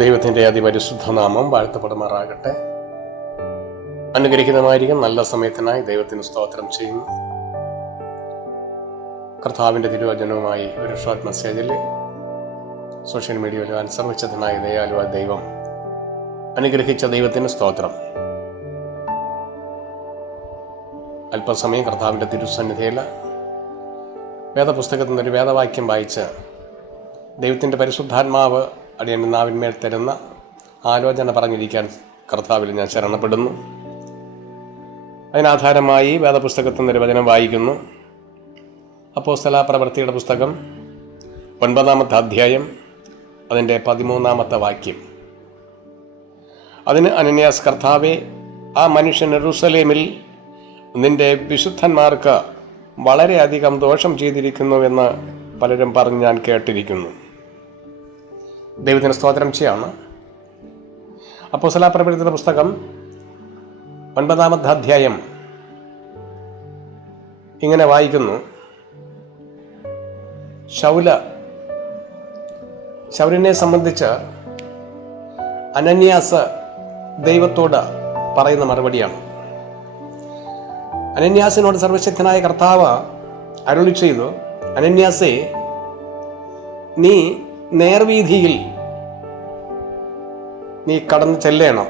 ദൈവത്തിൻ്റെ അതിപരിശുദ്ധ നാമം വാഴ്ത്തപ്പെടുമാറാകട്ടെ. അനുഗ്രഹിതമായിരിക്കും നല്ല സമയത്തിനായി ദൈവത്തിന് സ്തോത്രം ചെയ്യുന്നു. കർത്താവിൻ്റെ തിരുവചനവുമായി ഒരു ഷോർട്ട് മെസ്സേജിൽ സോഷ്യൽ മീഡിയയിൽ അനുസരിച്ചതിനായി ദയാലുവ ദൈവം അനുഗ്രഹിച്ച ദൈവത്തിന് സ്തോത്രം. അല്പസമയം കർത്താവിൻ്റെ തിരുസന്നിധിയിൽ വേദപുസ്തകത്തിൽ നിന്നൊരു വേദവാക്യം വായിച്ച് ദൈവത്തിൻ്റെ പരിശുദ്ധാത്മാവ് അടിയൻ്റെ നാവിന്മേൽ തരുന്ന ആലോചന പറഞ്ഞിരിക്കാൻ കർത്താവിൽ ഞാൻ ശരണപ്പെടുന്നു. അതിനാധാരമായി വേദപുസ്തകത്തിൽ നിന്നൊരു വചനം വായിക്കുന്നു. അപ്പോസ്തല പ്രവൃത്തിയുടെ പുസ്തകം 9-ാമത്തെ അധ്യായം അതിൻ്റെ 13-ാമത്തെ വാക്യം. അതിന് അനന്യാസ്, കർത്താവേ, ആ മനുഷ്യൻ യെരൂശലേമിൽ നിന്റെ വിശുദ്ധന്മാർക്ക് വളരെയധികം ദോഷം ചെയ്തിരിക്കുന്നുവെന്ന് പലരും പറഞ്ഞ് ഞാൻ കേട്ടിരിക്കുന്നു. ദൈവത്തിന് സ്തോത്രം ചെയ്യാണ്. അപ്പോസ്തല പ്രവൃത്തിയുടെ പുസ്തകം 9-ാമത്തെ അധ്യായം ഇങ്ങനെ വായിക്കുന്നു. ശൗലിനെ സംബന്ധിച്ച് അനന്യാസ് ദൈവത്തോട് പറയുന്ന മറുപടിയാണ്. അനന്യാസിനോട് സർവശക്തനായ കർത്താവ് അരുളി ചെയ്തു, അനന്യാസേ, നീ നേർവീഥിയിൽ നീ കടന്നു ചെല്ലണം.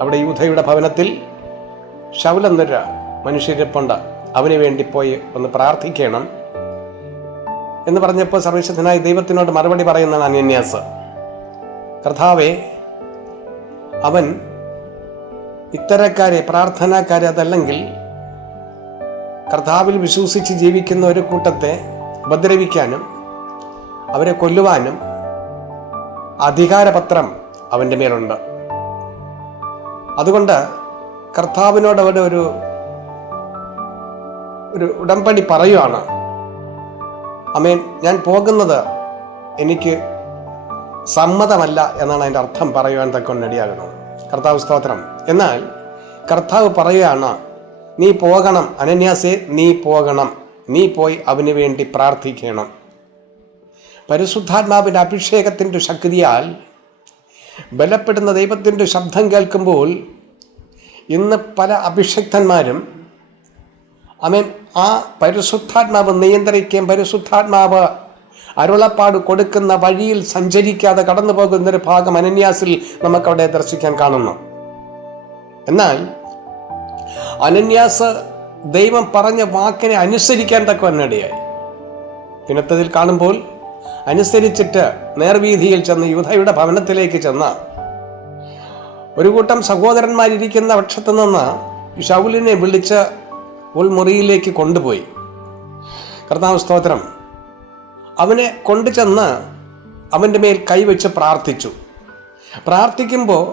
അവിടെ യൂദയുടെ ഭവനത്തിൽ ശൗൽ എന്നൊരു മനുഷ്യരിപ്പുണ്ട്, അവന് വേണ്ടി പോയി ഒന്ന് പ്രാർത്ഥിക്കണം എന്ന് പറഞ്ഞപ്പോൾ സർവശക്തനായ ദൈവത്തിനോട് മറുപടി പറയുന്നതാണ് അനന്യാസ്. കർത്താവേ, അവൻ ഇത്തരക്കാരെ, പ്രാർത്ഥനാക്കാരെ, അതല്ലെങ്കിൽ കർത്താവിൽ വിശ്വസിച്ച് ജീവിക്കുന്ന ഒരു കൂട്ടത്തെ ഉപദ്രവിക്കാനും അവരെ കൊല്ലുവാനും അധികാരപത്രം അവൻ്റെ മേലുണ്ട്. അതുകൊണ്ട് കർത്താവിനോട് അവിടെ ഒരു ഉടമ്പടി പറയുവാണ്. ആമേൻ, ഞാൻ പോകുന്നത് എനിക്ക് സമ്മതമല്ല എന്നാണ് അതിൻ്റെ അർത്ഥം പറയുവാൻ തക്കൊണ്ടിടയാകണം. കർത്താവ് സ്തോത്രം. എന്നാൽ കർത്താവ് പറയുകയാണ്, നീ പോകണം അനന്യാസേ, നീ പോകണം, നീ പോയി അവന് വേണ്ടി പ്രാർത്ഥിക്കണം. പരിശുദ്ധാത്മാവിൻ്റെ അഭിഷേകത്തിൻ്റെ ശക്തിയാൽ ബലപ്പെടുന്ന ദൈവത്തിൻ്റെ ശബ്ദം കേൾക്കുമ്പോൾ ഇന്ന് പല അഭിഷക്തന്മാരും ആമേൻ ആ പരിശുദ്ധാത്മാവ് നിയന്ത്രിക്കുകയും പരിശുദ്ധാത്മാവ് അരുളപ്പാട് കൊടുക്കുന്ന വഴിയിൽ സഞ്ചരിക്കാതെ കടന്നു പോകുന്നൊരു ഭാഗം അനന്യാസിൽ നമുക്കവിടെ ദർശിക്കാൻ കാണുന്നു. എന്നാൽ അനന്യാസ് ദൈവം പറഞ്ഞ വാക്കിനെ അനുസരിക്കാൻ തക്കവണ്ണിടയായി. പിന്നത്തതിൽ കാണുമ്പോൾ അനുസരിച്ചിട്ട് നേർവീഥിയിൽ ചെന്ന് യൂദയുടെ ഭവനത്തിലേക്ക് ചെന്ന ഒരു കൂട്ടം സഹോദരന്മാരിയ്ക്കുന്ന പക്ഷത്തു നിന്ന് ശൗലിനെ വിളിച്ച് ഉൾമുറിയിലേക്ക് കൊണ്ടുപോയി. കർത്താവ് സ്തോത്രം. അവനെ കൊണ്ടുചെന്ന് അവൻ്റെ മേൽ കൈവച്ച് പ്രാർത്ഥിച്ചു. പ്രാർത്ഥിക്കുമ്പോൾ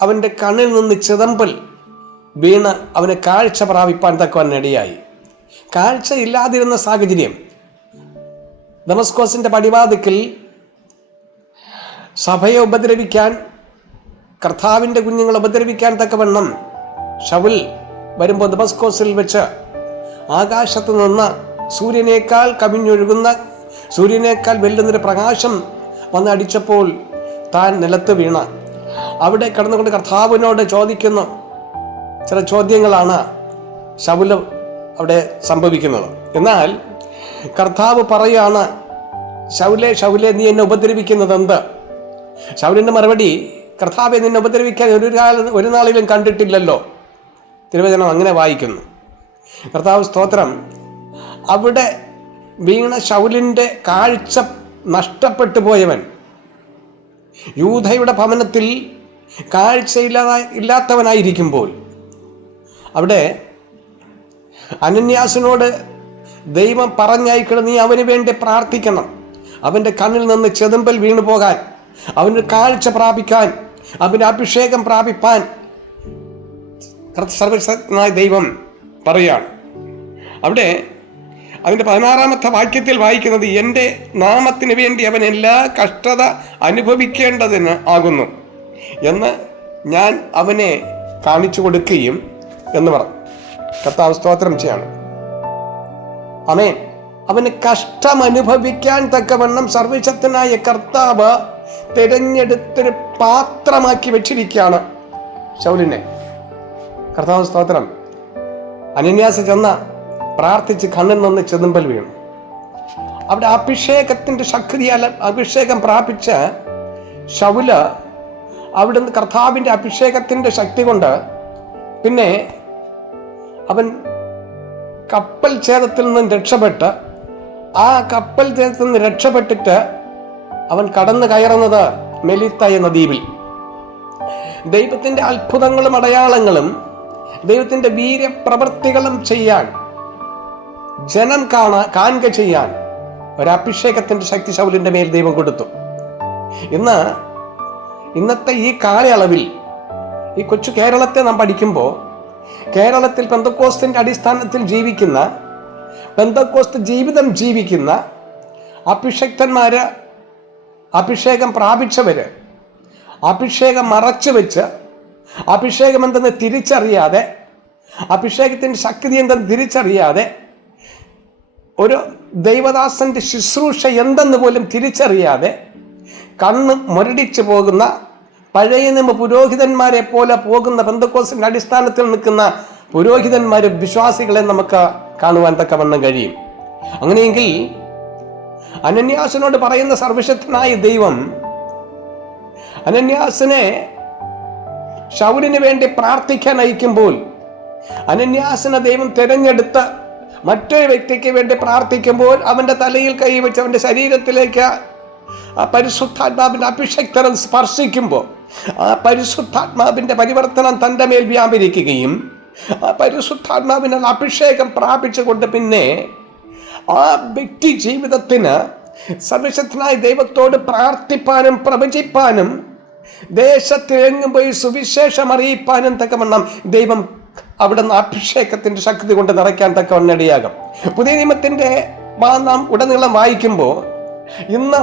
അവൻ്റെ കണ്ണിൽ നിന്ന് ചിതമ്പൽ വീണ് അവന് കാഴ്ച പ്രാപിപ്പാൻ തക്കവണ്ണിടയായി. കാഴ്ച ഇല്ലാതിരുന്ന സാഹചര്യം. ദമസ്കോസിന്റെ പടിവാതിക്കൽ സഭയെ ഉപദ്രവിക്കാൻ, കർത്താവിൻ്റെ കുഞ്ഞുങ്ങളെ ഉപദ്രവിക്കാൻ തക്കവണ്ണം ശൗൽ വരുമ്പോൾ ദമസ്കോസിൽ വെച്ച് ആകാശത്ത് നിന്ന് സൂര്യനേക്കാൾ കവിഞ്ഞൊഴുകുന്ന, സൂര്യനേക്കാൾ വെല്ലുന്നൊരു പ്രകാശം വന്ന് അടിച്ചപ്പോൾ താൻ നിലത്ത് വീണ അവിടെ കിടന്നുകൊണ്ട് കർത്താവിനോട് ചോദിക്കുന്നു ചില ചോദ്യങ്ങളാണ് ശൗൽ അവിടെ സംഭവിക്കുന്നത്. എന്നാൽ കർത്താവ് പറയാണ്, ശൗലേ, ശൗലേ, നീ എന്നെ ഉപദ്രവിക്കുന്നത് എന്ത്? ശൗലിന്റെ മറുപടി, കർത്താവെ, നിന്നെ ഉപദ്രവിക്കാൻ ഒരു നാളിലും കണ്ടിട്ടില്ലല്ലോ. തിരുവചനം അങ്ങനെ വായിക്കുന്നു. കർത്താവ് സ്തോത്രം. അവിടെ വീണ ശൗലിന്റെ കാഴ്ച നഷ്ടപ്പെട്ടു പോയവൻ യൂദയുടെ ഭവനത്തിൽ കാഴ്ചയില്ലാത്തവനായിരിക്കുമ്പോൾ അവിടെ അനന്യാസിനോട് ദൈവം പറഞ്ഞയക്കണം, നീ അവന് വേണ്ടി പ്രാർത്ഥിക്കണം, അവൻ്റെ കണ്ണിൽ നിന്ന് ചെതുമ്പൽ വീണു പോകാൻ, അവന് കാഴ്ച പ്രാപിക്കാൻ, അവൻ്റെ അഭിഷേകം പ്രാപിപ്പാൻ സർവശക്തനായ ദൈവം പറയാണ്. അവിടെ അതിൻ്റെ 16-ാമത്തെ വാക്യത്തിൽ വായിക്കുന്നത്, എൻ്റെ നാമത്തിന് വേണ്ടി അവൻ എല്ലാ കഷ്ടത അനുഭവിക്കേണ്ടതിന് ആകുന്നു എന്ന് ഞാൻ അവനെ കാണിച്ചു കൊടുക്കുകയും എന്ന് പറഞ്ഞു. കർത്താവ് സ്തോത്രം ചെയ്യാണ്. ആമേൻ. അവന് കഷ്ടം അനുഭവിക്കാൻ തക്കവണ്ണം സർവശക്തനായ കർത്താവ് തിരഞ്ഞെടുത്തൊരു പാത്രമാക്കി വെച്ചിരിക്കുകയാണ് ശൗലിനെ. കർത്താവ് സ്തോത്രം. അനന്യാസ് ചെന്ന പ്രാർത്ഥിച്ച് കണ്ണിൽ നിന്ന് ചെതുമ്പൽ വീണു. അവിടെ അഭിഷേകത്തിന്റെ ശക്തിയാൽ അഭിഷേകം പ്രാപിച്ച ശൗല് അവിടുന്ന് കർത്താവിന്റെ അഭിഷേകത്തിന്റെ ശക്തി കൊണ്ട് പിന്നെ അവൻ കപ്പൽ ഛേദത്തിൽ നിന്നും രക്ഷപ്പെട്ട്, ആ കപ്പൽ ഛേദത്തിൽ നിന്ന് രക്ഷപ്പെട്ടിട്ട് അവൻ കടന്നു കയറുന്നത് മെലിത്ത എന്ന ദ്വീപിൽ. ദൈവത്തിന്റെ അത്ഭുതങ്ങളും അടയാളങ്ങളും ദൈവത്തിന്റെ വീര്യപ്രവൃത്തികളും ചെയ്യാൻ, ജനം കാണുക ചെയ്യാൻ ഒരഭിഷേകത്തിന്റെ ശക്തി ശൗലിന്റെ മേൽ ദൈവം കൊടുത്തു. ഇന്നത്തെ ഈ കാലയളവിൽ ഈ കൊച്ചു കേരളത്തെ നാം പഠിക്കുമ്പോൾ, കേരളത്തിൽ പെന്തക്കോസ്തിന്റെ അടിസ്ഥാനത്തിൽ ജീവിക്കുന്ന, പെന്തക്കോസ്ത് ജീവിതം ജീവിക്കുന്ന അഭിഷക്തന്മാര്, അഭിഷേകം പ്രാപിച്ചവര്, അഭിഷേകം മറച്ചു വെച്ച്, അഭിഷേകം എന്തെന്ന് തിരിച്ചറിയാതെ, അഭിഷേകത്തിന്റെ ശക്തി എന്തെന്ന് തിരിച്ചറിയാതെ, ഒരു ദൈവദാസന്റെ ശുശ്രൂഷ എന്തെന്ന് പോലും തിരിച്ചറിയാതെ കണ്ണ് മുരടിച്ചു പോകുന്ന പഴയ നിയമ പുരോഹിതന്മാരെ പോലെ പോകുന്ന പെന്തക്കോസ്തിന്റെ അടിസ്ഥാനത്തിൽ നിൽക്കുന്ന പുരോഹിതന്മാരും വിശ്വാസികളെ നമുക്ക് കാണുവാൻ തക്കവണ്ണം കഴിയും. അങ്ങനെയെങ്കിൽ അനന്യാസിനോട് പറയുന്ന സർവശക്തനായ ദൈവം അനന്യാസിനെ ശൗലിന് വേണ്ടി പ്രാർത്ഥിക്കാൻ അയക്കുമ്പോൾ, അനന്യാസിനെ ദൈവം തിരഞ്ഞെടുത്ത മറ്റൊരു വ്യക്തിക്ക് വേണ്ടി പ്രാർത്ഥിക്കുമ്പോൾ അവന്റെ തലയിൽ കൈവച്ച് അവന്റെ ശരീരത്തിലേക്ക് ആ പരിശുദ്ധാത്മാവിന്റെ അഭിഷേകം സ്പർശിക്കുമ്പോൾ ആ പരിശുദ്ധാത്മാവിന്റെ പരിവർത്തനം തൻ്റെ മേൽ വ്യാപരിക്കുകയും ആ പരിശുദ്ധാത്മാവിന്റെ അഭിഷേകം പ്രാപിച്ചുകൊണ്ട് പിന്നെ ആ വ്യക്തി ജീവിതത്തിന് സർവശക്തനായ ദൈവത്തോട് പ്രാർത്ഥിപ്പാനും പ്രവചിപ്പാനും ദേശത്തെങ്ങും പോയി സുവിശേഷം അറിയിപ്പാനും തക്കവണ്ണം ദൈവം അവിടുന്ന് അഭിഷേകത്തിന്റെ ശക്തി കൊണ്ട് നിറയ്ക്കാൻ തക്കവണ്ണം ഇടയാകും. പുതിയ നിയമത്തിന്റെ നാം ഉടനീളം വായിക്കുമ്പോൾ ഇന്ന്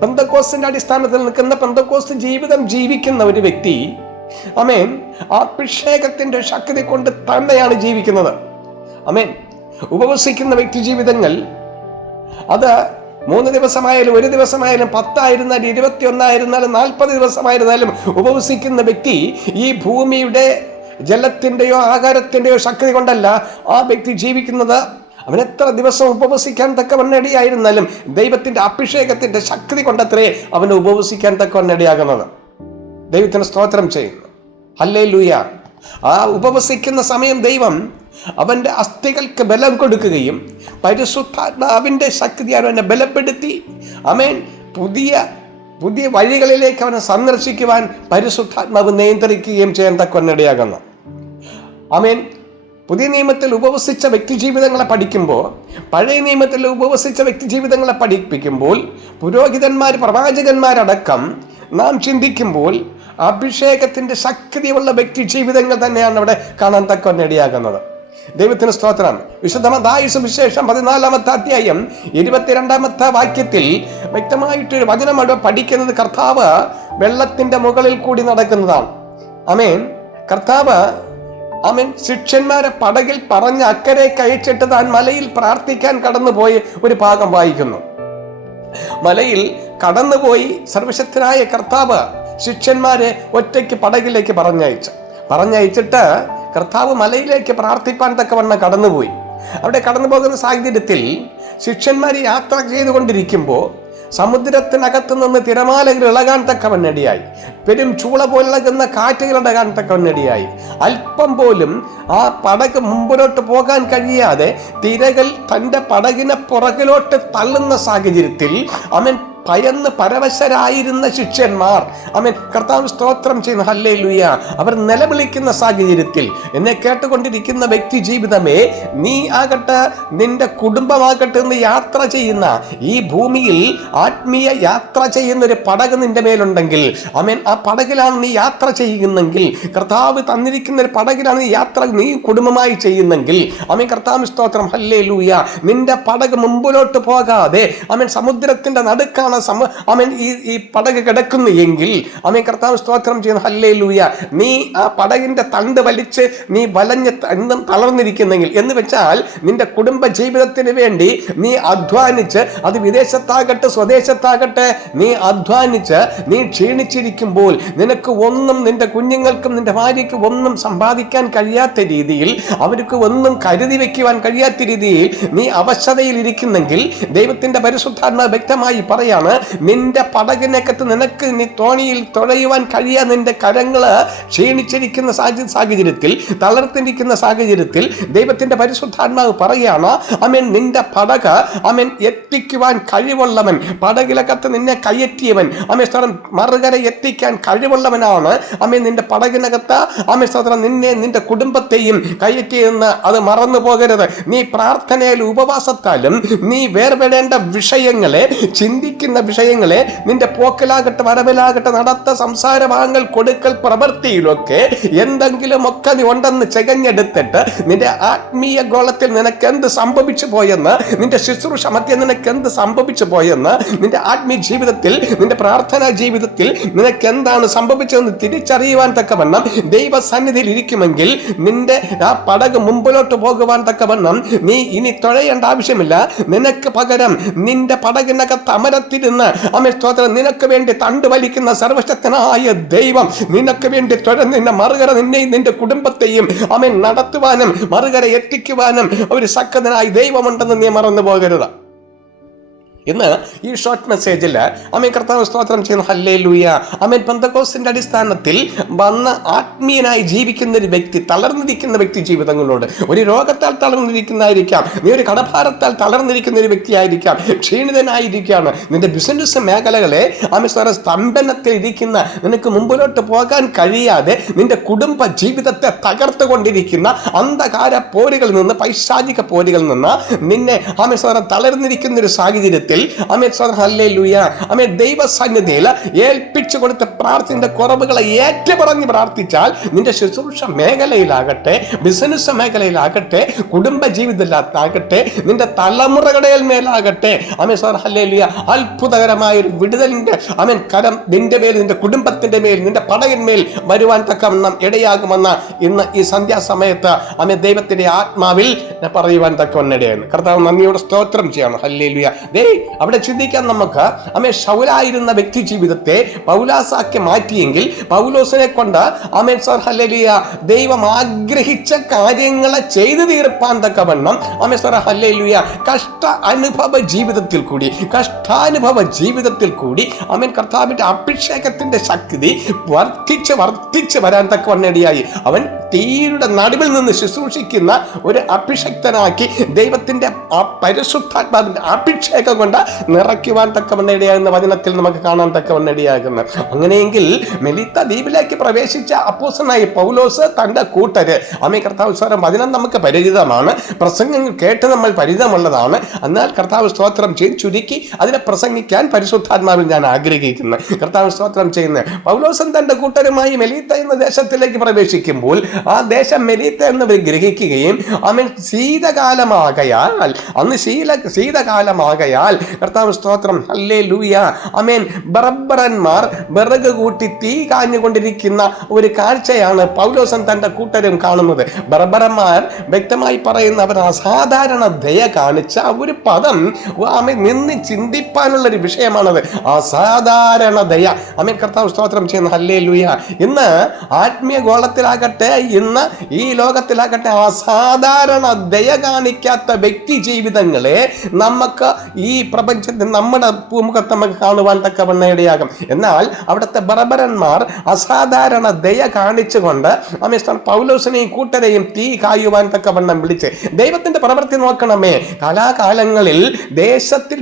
പെന്തക്കോസ്തിന്റെ അടിസ്ഥാനത്തിൽ നിൽക്കുന്ന പെന്തക്കോസ്ത് ജീവിതം ജീവിക്കുന്ന ഒരു വ്യക്തി ആമേൻ അഭിഷേകത്തിന്റെ ശക്തി കൊണ്ട് തന്നെയാണ് ജീവിക്കുന്നത്. ആമേൻ. ഉപവസിക്കുന്ന വ്യക്തി ജീവിതങ്ങൾ അത് 3 ദിവസമായാലും 1 ദിവസമായാലും 10 ആയിരുന്നാലും 21 ആയിരുന്നാലും 40 ദിവസമായിരുന്നാലും ഉപവസിക്കുന്ന വ്യക്തി ഈ ഭൂമിയുടെ ജലത്തിന്റെയോ ആഹാരത്തിന്റെയോ ശക്തി കൊണ്ടല്ല ആ വ്യക്തി ജീവിക്കുന്നത്. അവൻ എത്ര ദിവസം ഉപവസിക്കാൻ തക്കവണ്ണം ഇടയായിരുന്നാലും ദൈവത്തിന്റെ അഭിഷേകത്തിന്റെ ശക്തി കൊണ്ടത്രേ അവന് ഉപവസിക്കാൻ തക്കവണ്ണം ഇടയാകുന്നത്. ദൈവത്തിന് സ്തോത്രം ചെയ്യുന്നു. ഹല്ലേലൂയ. ആ ഉപവസിക്കുന്ന സമയം ദൈവം അവന്റെ അസ്ഥികൾക്ക് ബലം കൊടുക്കുകയും പരിശുദ്ധാത്മാവിന്റെ ശക്തി അവനെ ബലപ്പെടുത്തി ആമേൻ പുതിയ വഴികളിലേക്ക് അവനെ സന്ദർശിക്കുവാൻ പരിശുദ്ധാത്മാവ് നിയന്ത്രിക്കുകയും ചെയ്യാൻ തക്കവണ്ണം ഇടയാകുന്നു. ആമേൻ. പുതിയ നിയമത്തിൽ ഉപവസിച്ച വ്യക്തി ജീവിതങ്ങളെ പഠിക്കുമ്പോൾ, പഴയ നിയമത്തിൽ ഉപവസിച്ച വ്യക്തി ജീവിതങ്ങളെ പഠിപ്പിക്കുമ്പോൾ, പുരോഹിതന്മാർ പ്രവാചകന്മാരടക്കം നാം ചിന്തിക്കുമ്പോൾ അഭിഷേകത്തിന്റെ ശക്തിയുള്ള വ്യക്തി ജീവിതങ്ങൾ തന്നെയാണ് അവിടെ കാണാൻ തക്കവണ്ണം ഇടയാകുന്നത്. ദൈവത്തിന് സ്തോത്രം. വിശുദ്ധ മത്തായി സുവിശേഷം 14-ാമത്തെ അധ്യായം 22-ാമത്തെ വാക്യത്തിൽ വ്യക്തമായിട്ടൊരു വചനം അവിടെ പഠിക്കുന്നത് കർത്താവ് വെള്ളത്തിന്റെ മുകളിൽ കൂടി നടക്കുന്നതാണ്. ആമേൻ. കർത്താവ് ആമേൻ ശിഷ്യന്മാരെ പടകിൽ പറഞ്ഞ് അക്കരയ്ക്ക് അയച്ചിട്ട് താൻ മലയിൽ പ്രാർത്ഥിക്കാൻ കടന്നുപോയ ഒരു ഭാഗം വായിക്കുന്നു. മലയിൽ കടന്നുപോയി സർവശക്തനായ കർത്താവ് ശിഷ്യന്മാരെ ഒറ്റയ്ക്ക് പടകിലേക്ക് പറഞ്ഞയച്ചിട്ട് കർത്താവ് മലയിലേക്ക് പ്രാർത്ഥിപ്പാൻ തക്കവണ്ണം കടന്നുപോയി. അവിടെ കടന്നു പോകുന്ന സാഹചര്യത്തിൽ ശിഷ്യന്മാർ യാത്ര ചെയ്തുകൊണ്ടിരിക്കുമ്പോൾ സമുദ്രത്തിനകത്ത് നിന്ന് തിരമാലകൾ ഇളകാൻ തക്കവണ്ണടിയായി, പെരും ചൂള പോലിളകുന്ന കാറ്റുകൾ ഇളകാൻ തക്കവണ്ണടിയായി. അല്പം പോലും ആ പടക് മുമ്പിലോട്ട് പോകാൻ കഴിയാതെ തിരകൾ തൻ്റെ പടകിനെ പുറകിലോട്ട് തള്ളുന്ന സാഹചര്യത്തിൽ അവൻ ഭയന്ന് പരവശരായിരുന്ന ശിഷ്യന്മാർ ആമേൻ കർത്താവ് സ്തോത്രം ചെയ്യുന്ന ഹല്ലേലൂയ അവർ നിലവിളിക്കുന്ന സാഹചര്യത്തിൽ എന്നെ കേട്ടുകൊണ്ടിരിക്കുന്ന വ്യക്തി ജീവിതമേ, നീ ആകട്ടെ നിന്റെ കുടുംബമാകട്ടെ എന്ന് യാത്ര ചെയ്യുന്ന ഈ ഭൂമിയിൽ ആത്മീയ യാത്ര ചെയ്യുന്ന ഒരു പടക് നിന്റെ മേലുണ്ടെങ്കിൽ ആമേൻ ആ പടകിലാണ് നീ യാത്ര ചെയ്യുന്നെങ്കിൽ, കർത്താവ് തന്നിരിക്കുന്ന ഒരു പടകിലാണ് നീ കുടുംബമായി ചെയ്യുന്നെങ്കിൽ ആമേൻ കർത്താവ് സ്തോത്രം ഹല്ലേലൂയ നിന്റെ പടക് മുമ്പിലോട്ട് പോകാതെ ആമേൻ സമുദ്രത്തിന്റെ നടുക്കാ പടകിലാണ് ഈ പടക് കിടക്കുന്നു എങ്കിൽ കർത്താവ് സ്തോത്രം ചെയ്യുന്നു, ഹല്ലേലൂയ. നീ ആ പടകിന്റെ തണ്ട് വലിച്ച് നീ വലഞ്ഞ് തളർന്നിരിക്കുന്നെങ്കിൽ എന്ന് വെച്ചാൽ നിന്റെ കുടുംബ ജീവിതത്തിന് വേണ്ടി നീ അധ്വാനിച്ച്, അത് വിദേശത്താകട്ടെ സ്വദേശത്താകട്ടെ, നീ അധ്വാനിച്ച് നീ ക്ഷീണിച്ചിരിക്കുമ്പോൾ നിനക്ക് ഒന്നും, നിന്റെ കുഞ്ഞുങ്ങൾക്കും നിന്റെ ഭാര്യയ്ക്ക് ഒന്നും സമ്പാദിക്കാൻ കഴിയാത്ത രീതിയിൽ, അവർക്ക് ഒന്നും കരുതി വെക്കുവാൻ കഴിയാത്ത രീതിയിൽ നീ അവശതയിൽ ഇരിക്കുന്നെങ്കിൽ ദൈവത്തിന്റെ പരിശുദ്ധാത്മാവ് വ്യക്തമായി പറയാണ്, നിന്റെ പടകിനകത്ത് നിനക്ക് നീ തോണിയിൽ തുഴയുവാൻ കഴിയാ, നിന്റെ കരങ്ങള് ക്ഷീണിച്ചിരിക്കുന്ന സാഹചര്യത്തിൽ, തളർത്തിരിക്കുന്ന സാഹചര്യത്തിൽ ദൈവത്തിന്റെ പരിശുദ്ധാത്മാവ് പറയാണ്, നിന്റെ പടക് എത്തിക്കുവാൻ കഴിവുള്ളവൻ, പടകിലകത്ത് നിന്നെ കയറ്റിയവൻ മറുകര എത്തിക്കാൻ കഴിവുള്ളവനാണ്. നിന്റെ പടകിനകത്ത് നിന്നെ നിന്റെ കുടുംബത്തെയും കയറ്റിയെന്ന് അത് മറന്നു പോകരുത്. നീ പ്രാർത്ഥനയിലും ഉപവാസത്താലും നീ വേർപെടേണ്ട വിഷയങ്ങളെ, ചിന്തിക്കുന്ന വിഷയങ്ങളെ, നിന്റെ പോക്കലാകട്ടെ വരവിലാകട്ടെ, നടത്ത സംസാരഭാഗങ്ങൾ, കൊടുക്കൽ, പ്രവൃത്തിയിലൊക്കെ എന്തെങ്കിലുമൊക്കെ നീ ഉണ്ടെന്ന് ചെകഞ്ഞെടുത്തിട്ട് നിന്റെ ആത്മീയ ഗോളത്തിൽ നിനക്ക് എന്ത് സംഭവിച്ചു പോയെന്ന്, നിന്റെ ശുശ്രൂഷ മധ്യം നിനക്ക് എന്ത് സംഭവിച്ചു പോയെന്ന്, നിന്റെ ആത്മീയ ജീവിതത്തിൽ, നിന്റെ പ്രാർത്ഥനാ ജീവിതത്തിൽ നിനക്ക് എന്താണ് സംഭവിച്ചതെന്ന് തിരിച്ചറിയുവാൻ തക്കവണ്ണം ദൈവസന്നിധിയിൽ ഇരിക്കുമെങ്കിൽ നിന്റെ ആ പടക് മുമ്പിലോട്ട് പോകുവാൻ തക്കവണ്ണം നീ ഇനി തുഴയേണ്ട ആവശ്യമില്ല. നിനക്ക് പകരം നിന്റെ പടകിനകത്ത് അമരത്തിരുന്ന് സ്തോത്രം നിനക്ക് വേണ്ടി തണ്ട് വലിക്കുന്ന സർവശക്തനായ ദൈവം നിനക്ക് വേണ്ടി നിന്നെ മറുകര, നിന്നെയും നിന്റെ കുടുംബത്തെയും നടത്തുവാനും മറുകര എത്തിക്കുവാനും ഒരു ശക്തനായ ദൈവമുണ്ടെന്ന് നീ മറന്നു പോകരുത്. ഇന്ന് ഈ ഷോർട്ട് മെസ്സേജിൽ കർത്താവ് സ്തോത്രം ചെയ്യുന്നു, ഹല്ലേലൂയ. പെന്തക്കോസ്തിന്റെ അടിസ്ഥാനത്തിൽ വന്ന് ആത്മീയനായി ജീവിക്കുന്ന ഒരു വ്യക്തി, തളർന്നിരിക്കുന്ന വ്യക്തി ജീവിതങ്ങളോട്, ഒരു രോഗത്താൽ തളർന്നിരിക്കുന്നതായിരിക്കാം, നീ ഒരു കടഭാരത്താൽ തളർന്നിരിക്കുന്ന ഒരു വ്യക്തിയായിരിക്കാം, ക്ഷീണിതനായിരിക്കുകയാണ്, നിന്റെ ബിസിനസ് മേഖലകളെ സ്തംഭനത്തിൽ ഇരിക്കുന്ന, നിനക്ക് മുമ്പിലോട്ട് പോകാൻ കഴിയാതെ നിന്റെ കുടുംബ ജീവിതത്തെ തകർത്തുകൊണ്ടിരിക്കുന്ന അന്ധകാര പോരുകളിൽ നിന്ന്, പൈശാചിക പോരുകളിൽ നിന്ന് നിന്നെ തളർന്നിരിക്കുന്ന ഒരു സാഹചര്യത്തിൽ ദൈവസന്നിധിയിൽ ഏൽപ്പിച്ചു കൊടുത്ത പ്രാർത്ഥനയുടെ കുറവുകളെ ഏറ്റുപറഞ്ഞ് പ്രാർത്ഥിച്ചാൽ നിന്റെ ശുശ്രൂഷ മേഖലയിലാകട്ടെ, ബിസിനസ് മേഖലയിലാകട്ടെ, കുടുംബ ജീവിതത്തിലാകട്ടെ, നിന്റെ തലമുറകളുടെ മേലാകട്ടെ അത്ഭുതകരമായ ഒരു വിടുതലിന്റെ കരം നിന്റെ മേൽ, നിന്റെ കുടുംബത്തിന്റെ മേൽ, നിന്റെ പടയന്മേൽ വരുവാൻ തക്കവണ്ണം ഇടയാകുമെന്ന് ഇന്ന് ഈ സന്ധ്യാസമയത്ത് ദൈവത്തിന്റെ ആത്മാവിൽ പറയുവാൻ തക്കവണ്ണം ഇടയാകുന്നു. കർത്താവ് നന്ദിയോടെ സ്തോത്രം ചെയ്യണം. ഹല്ലേലൂയ. അവിടെ ചിന്തിക്കാൻ നമുക്ക്, ശൗലായിരുന്ന വ്യക്തി ജീവിതത്തെ പൗലോസാക്കി മാറ്റിയെങ്കിൽ പൗലോസിനെ കൊണ്ട് ഹല്ലേലൂയ ദൈവം ആഗ്രഹിച്ച കാര്യങ്ങളെ ചെയ്തു തീർപ്പാൻ തക്കവണ്ണം ഹല്ലേലൂയ കഷ്ടാനുഭവ ജീവിതത്തിൽ കൂടി കർത്താവിന്റെ അഭിഷേകത്തിന്റെ ശക്തി വർദ്ധിച്ച് വരാൻ തക്കവണ്ണം ഇടയായി. അവൻ തീയുടെ നടുവിൽ നിന്ന് ശുശ്രൂഷിക്കുന്ന ഒരു അഭിഷക്തനാക്കി ദൈവത്തിന്റെ പരിശുദ്ധാത്മാവിന്റെ അഭിഷേകം കൊണ്ട് നിറയ്ക്കുവാൻ തക്കവണ്ണം ഇടയാകുന്ന വചനത്തിൽ നമുക്ക് കാണാൻ തക്കവണ്ണം ഇടയാകുന്നു. അങ്ങനെയെങ്കിൽ മെലിത്ത ദ്വീപിലേക്ക് പ്രവേശിച്ച അപ്പോസ്തലനായ പൗലോസ് തന്റെ കൂട്ടര് കർത്താവ് സ്തോത്രം, വചനം നമുക്ക് പരിചിതമാണ്, പ്രസംഗങ്ങൾ കേട്ട് നമ്മൾ പരിചിതമുള്ളതാണ്. എന്നാൽ കർത്താവ് സ്തോത്രം ചെയ്ത് ചുരുക്കി അതിനെ പ്രസംഗിക്കാൻ പരിശുദ്ധാത്മാവിൽ ഞാൻ ആഗ്രഹിക്കുന്നു. കർത്താവ് സ്തോത്രം ചെയ്യുന്ന പൗലോസും തന്റെ കൂട്ടരുമായി മെലീത്ത എന്ന ദേശത്തിലേക്ക് പ്രവേശിക്കുമ്പോൾ ആ ദേശം മെലീത്ത എന്ന് ഗ്രഹിക്കുകയും ശീതകാലമാകയാൽ, അന്ന് ശീതകാലമാകയാൽ കർത്താവ് സ്തോത്രം, ഹല്ലേലൂയ, ബറബ്ബറന്മാർ വിറക് കൂട്ടി തീ കാഞ്ഞുകൊണ്ടിരിക്കുന്ന ഒരു കാഴ്ചയാണ് പൗലോസും തന്റെ കൂട്ടരും കാണുന്നത്. ബറബ്ബറന്മാർ വ്യക്തമായി പറയുന്ന അവർ അസാധാരണ ദയ കാണിച്ച ഒരു പദം നിന്ന് ചിന്തിപ്പാനുള്ള ഒരു വിഷയമാണത്, അസാധാരണ ദയ. കർത്താവ് സ്തോത്രം ചെയ്യുന്ന ഹല്ലേലൂയ. ഇന്ന് ആത്മീയ ഗോളത്തിലാകട്ടെ, ഇന്ന് ഈ ലോകത്തിലാകട്ടെ അസാധാരണ ദയ കാണിക്കാത്ത വ്യക്തി ജീവിതങ്ങളെ നമുക്ക് ഈ പ്രപഞ്ചത്തിൽ നമ്മുടെ ഭൂമുഖത്ത് നമുക്ക് കാണുവാൻ തക്കവണ്ണം ഇടയാകും. എന്നാൽ അവിടുത്തെ ബറബരന്മാർ അസാധാരണ ദയ കാണിച്ചുകൊണ്ട് പൗലോസിനെയും കൂട്ടരെയും തീ കായുവാൻ തക്കവണ്ണം വിളിച്ച് ദൈവത്തിന്റെ പ്രവൃത്തി നോക്കണമേ. കലാകാലങ്ങളിൽ ദേശത്തിൽ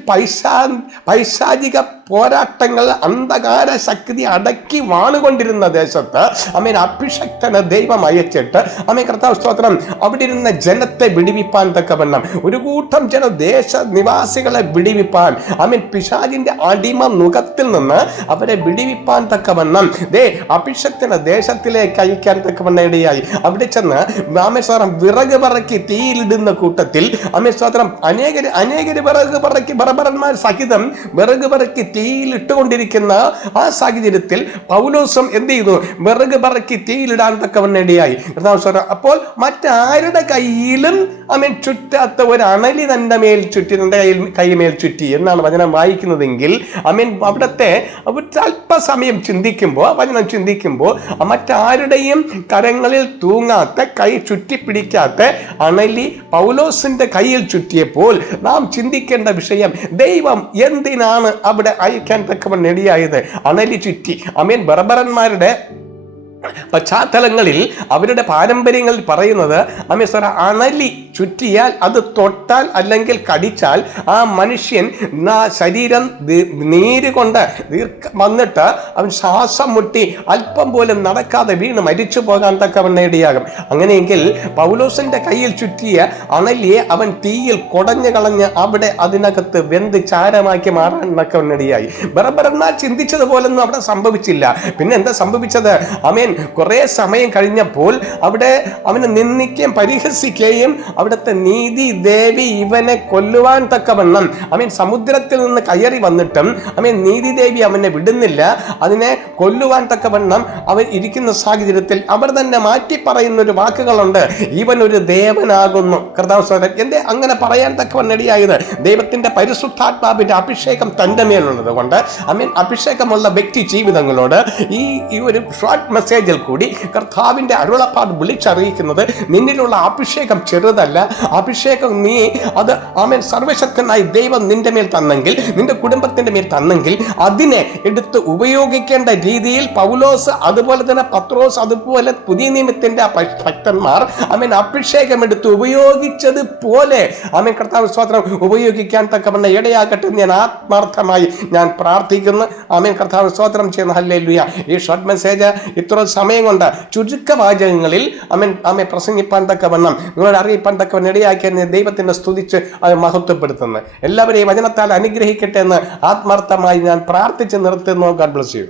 പൈശാചിക പോരാട്ടങ്ങൾ, അന്ധകാര ശക്തി അടക്കി വാണുകൊണ്ടിരുന്ന ദേശത്ത് അഭിഷക്തനെ ദൈവം അയച്ചിട്ട് കർത്താവ് സ്തോത്രം അവിടെ ഇരുന്ന ജനത്തെ വിടിവിപ്പാൻ തക്കവണ്ണം, ഒരു കൂട്ടം ദേശ നിവാസികളെ വിടിവിപ്പാൻ, പിശാചിന്റെ അടിമ മുഖത്തിൽ നിന്ന് അവരെ വിടിവിപ്പാൻ തക്കവണ്ണം അഭിഷക്തനെ ദേശത്തിലേക്ക് അയക്കാൻ തക്കവണ്ണം ഇടയായി. അവിടെ ചെന്ന് വിറക് പറക്കി തീയിലിടുന്ന കൂട്ടത്തിൽ അനേകര് വിറക് പറക്കി ബറബറന്മാർ സഹിതം വിറക് പറക്കി തീയിൽ ഇട്ടുകൊണ്ടിരിക്കുന്ന ആ സാഹചര്യത്തിൽ പൗലോസും എന്ത് ചെയ്തു? വിറക് പറക്കി തീയിലിടാൻ തക്കവണ്ണം ഇടയായി. അപ്പോൾ മറ്റാരുടെ കയ്യിലും ചുറ്റാത്ത ഒരു അണലി തന്റെ മേൽ ചുറ്റി, തന്റെ കൈമേൽ ചുറ്റി എന്നാണ് വചനം വായിക്കുന്നതെങ്കിൽ അവിടത്തെ അല്പസമയം വചനം ചിന്തിക്കുമ്പോൾ മറ്റാരുടെയും കരങ്ങളിൽ തൂങ്ങാത്ത, കൈ ചുറ്റിപ്പിടിക്കാത്ത അണലി പൗലോസിന്റെ കയ്യിൽ ചുറ്റിയപ്പോൾ നാം ചിന്തിക്കേണ്ട വിഷയം, ദൈവം എന്തിനാണ് അവിടെ അയക്കാൻ തക്കവണ്ണം ഇടയായത്? അണലി ചുറ്റി. ബർബറന്മാരുടെ പശ്ചാത്തലങ്ങളിൽ, അവരുടെ പാരമ്പര്യങ്ങളിൽ പറയുന്നത് അണലി ചുറ്റിയാൽ, അത് തൊട്ടാൽ അല്ലെങ്കിൽ കടിച്ചാൽ ആ മനുഷ്യൻ ശരീരം നീര് കൊണ്ട് വന്നിട്ട് അവൻ ശ്വാസം മുട്ടി അല്പം പോലും നടക്കാതെ വീണ് മരിച്ചു പോകാൻ തക്കവണ്ണം ഇടയാകും. അങ്ങനെയെങ്കിൽ പൗലോസിന്റെ കയ്യിൽ ചുറ്റിയ അണലിയെ അവൻ തീയിൽ കുടഞ്ഞു കളഞ്ഞ് അവിടെ അതിനകത്ത് വെന്ത് ചാരമാക്കി മാറാൻ തക്കവണ്ണം ഇടയായി. ബർബറന്മാർ ചിന്തിച്ചതുപോലൊന്നും അവിടെ സംഭവിച്ചില്ല. പിന്നെ എന്താ സംഭവിച്ചത്? കുറെ സമയം കഴിഞ്ഞപ്പോൾ അവിടെ അവനെ നിന്ദിക്കുകയും പരിഹസിക്കുകയും അവിടുത്തെ നീതി ദേവി ഇവനെ കൊല്ലുവാൻ തക്കവണ്ണം സമുദ്രത്തിൽ നിന്ന് കയറി വന്നിട്ടും നീതി ദേവി അവനെ വിടുന്നില്ല. അതിനെ കൊല്ലുവാൻ തക്കവണ്ണം അവൻ ഇരിക്കുന്ന സാഹചര്യത്തിൽ അവർ തന്നെ മാറ്റി പറയുന്ന ഒരു വാക്കുകളുണ്ട്, ഇവൻ ഒരു ദേവനാകുന്നു. കർത്താവ് എന്തേ അങ്ങനെ പറയാൻ തക്കവണ്ണം ഇടയായത്? ദൈവത്തിന്റെ പരിശുദ്ധാത്മാവിന്റെ അഭിഷേകം തന്റെ മേലുള്ളത് കൊണ്ട് അഭിഷേകമുള്ള വ്യക്തി ജീവിതങ്ങളോട് ഈ ഒരു ഷോർട്ട് മെസ്സേജിൽ കൂടി കർത്താവിന്റെ അരുളപ്പാട് വിളിച്ചറിയിക്കുന്നത്, നിന്നിലുള്ള അഭിഷേകം ചെറുതല്ല. അഭിഷേകം നീ അത് സർവശക്തനായി ദൈവം നിന്റെ മേൽ തന്നെങ്കിൽ, നിന്റെ കുടുംബത്തിന്റെ മേൽ തന്നെങ്കിൽ അതിനെ എടുത്ത് ഉപയോഗിക്കേണ്ട രീതിയിൽ പൗലോസ്, അതുപോലെ തന്നെ പത്രോസ്, അതുപോലെ പുതിയ നിയമത്തിന്റെ ഭക്തന്മാർ അഭിഷേകം എടുത്ത് ഉപയോഗിച്ചതുപോലെ കർത്താവ് സ്തോത്രം ഉപയോഗിക്കാൻ തക്കവണ്ണം ഇടയാകട്ടെ എന്ന് ഞാൻ ആത്മാർത്ഥമായി പ്രാർത്ഥിക്കുന്നു. കർത്താവ് സ്തോത്രം ചെയ്യുന്ന ഹല്ലേലൂയ. ഈ ഷോർട്ട് മെസ്സേജ് ഇത്ര സമയം കൊണ്ട് ചുരുക്കവാചകങ്ങളിൽ പ്രസംഗിപ്പാൻ തക്കവണ്ണം, നിങ്ങളോട് അറിയിപ്പാൻ തക്കവണ്ണം ഇടയാക്കിയ ദൈവത്തിനെ സ്തുതിച്ച് അത് മഹത്വപ്പെടുത്തുന്നു. എല്ലാവരെയും വചനത്താൽ അനുഗ്രഹിക്കട്ടെ എന്ന് ആത്മാർത്ഥമായി ഞാൻ പ്രാർത്ഥിച്ച് നിർത്തുന്നു. God bless you.